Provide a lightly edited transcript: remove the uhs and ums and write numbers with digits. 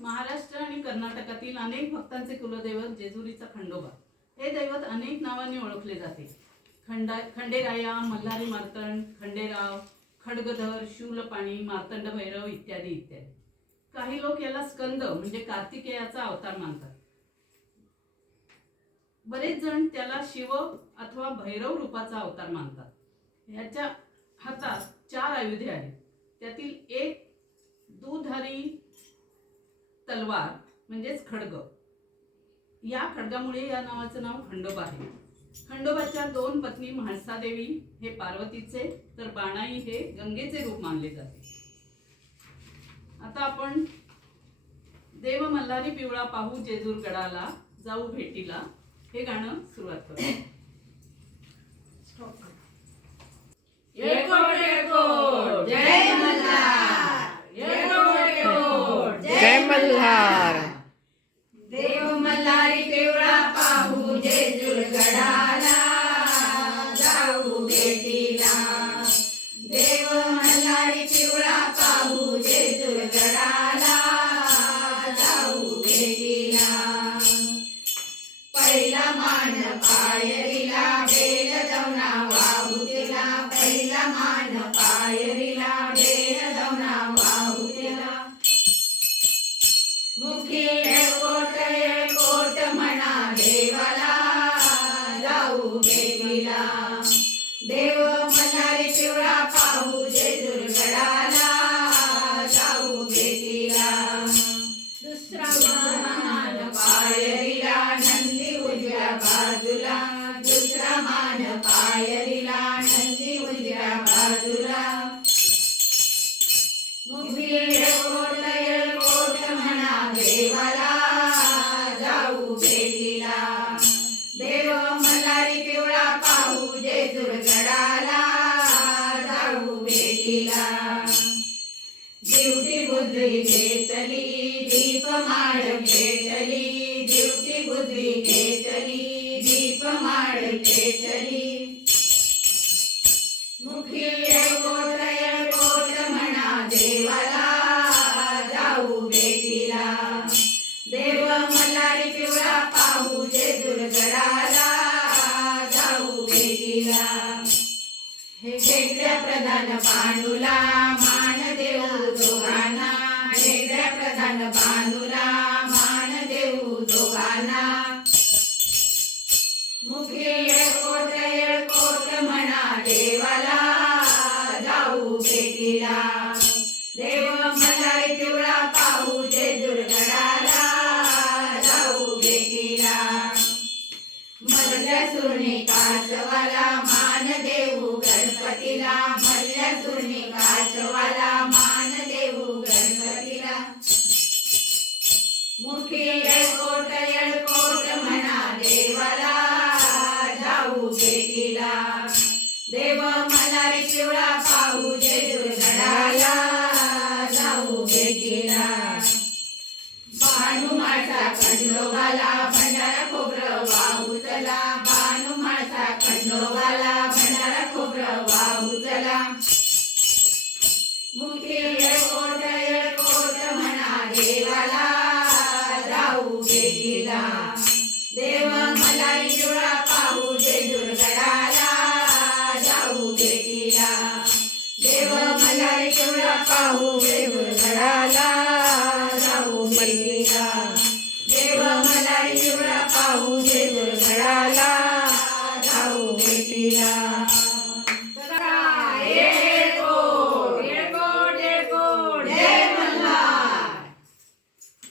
महाराष्ट्र आणि कर्नाटकातील अनेक भक्तांचे कुलदैवत जेजुरीचा खंडोबा हे दैवत अनेक नावांनी ओळखले जाते. खंडेराया, मल्हारी मार्तंड, खंडेराव, खडगधर, शूलपाणी, मार्तंड भैरव इत्यादी इत्यादी. काही लोक याला स्कंद म्हणजे कार्तिकेयाचा अवतार मानतात. बरेच जण त्याला शिव अथवा भैरव रूपाचा अवतार मानतात. याच्या हातात 4 आयुधे आहेत. त्यातील एक दुधारी तलवार म्हणजेच खड्ग. या खड्गामुळे या नावाचं नाव खंडोबा आहे. खंडोबाच्या 2 पत्नी म्हाळसादेवी हे पार्वतीचे तर बाणाई हे गंगेचे रूप मानले जाते. आता आपण देव मल्हारी पिवळा पाहू जेजूर गडाला जाऊ भेटीला हे गाणं सुरुवात करू. जय मल्हार, जय मल्हार. देव मल्हारी पिवळा पाहू जेजूर गडाला जाऊ भेटीला. देव मल्हारी पिवळा पाहू जेजूर गडाला जाऊ भेटीला. पहिला मान पायरीला बेल जाऊना वाहू तिला. पहिला मान पायरीला बेल जाऊना वाहू तिला. मुखी कोट म्हणा देवाला जाऊ भेटीला. देव मल्हारी पिवळा पाहू जेजूर गडाला जाऊ भेटीला. दुसरा मान पायरीला नंदी उजव्या बाजूला. दुसरा मान पायरीला नंदी उजव्या बाजूला. मुखी कोट म्हणा देवाला जाऊ भेटीला. देव मल्हारी पिवळा पाहू जेजूर गडाला जाऊ भेटीला. दिवटी बुद्धी घेतली दीप माळ पेटली. दिवटी बुद्धी घेतली दीप माळ पेटली. मुखी कोट म्हणा देवाला जाऊ भेटीला. देव मल्हारी पिवळा पाहू जेजूर गडाला जाऊ भेटीला. हे शेगड्या प्रधान पांडुला मान देऊ दोघांना. शेगड्या प्रधान पांडुला मान देऊ दोघांना. मुखी कोट म्हणा देवाला जाऊ भेटीला. देव मल्हारी पिवळा पाहू जेजूर गडाला जाऊ भेटीला. मधल्या सुरणी कासवाला मान देऊ गणपतीला. मधल्या सुरणी कासवाला मान देऊ गणपतीला. मुखी कोट म्हणा देवाला जाऊ भेटीला. देव मल्हारी पिवळा पाहू जेजूर गडाला जाऊ भेटीला. बानू मासा खंडोबाला भंडारा खोबरं वाहू चला. बानू मासा खंडोबाला भंडारा खोबरं वाहू चला. मुखी कोट म्हणा देवाला जाऊ भेटीला. देव मल्हारी पिवळा पाहू जेजूर गडाला जाऊ भेटीला. देव मल्हारी पिवळा पाहू जेजूर गडाला जाऊ भेटीला. देव मल्हारी पिवळा पाहू जेजूर गडाला जाऊ भेटीला.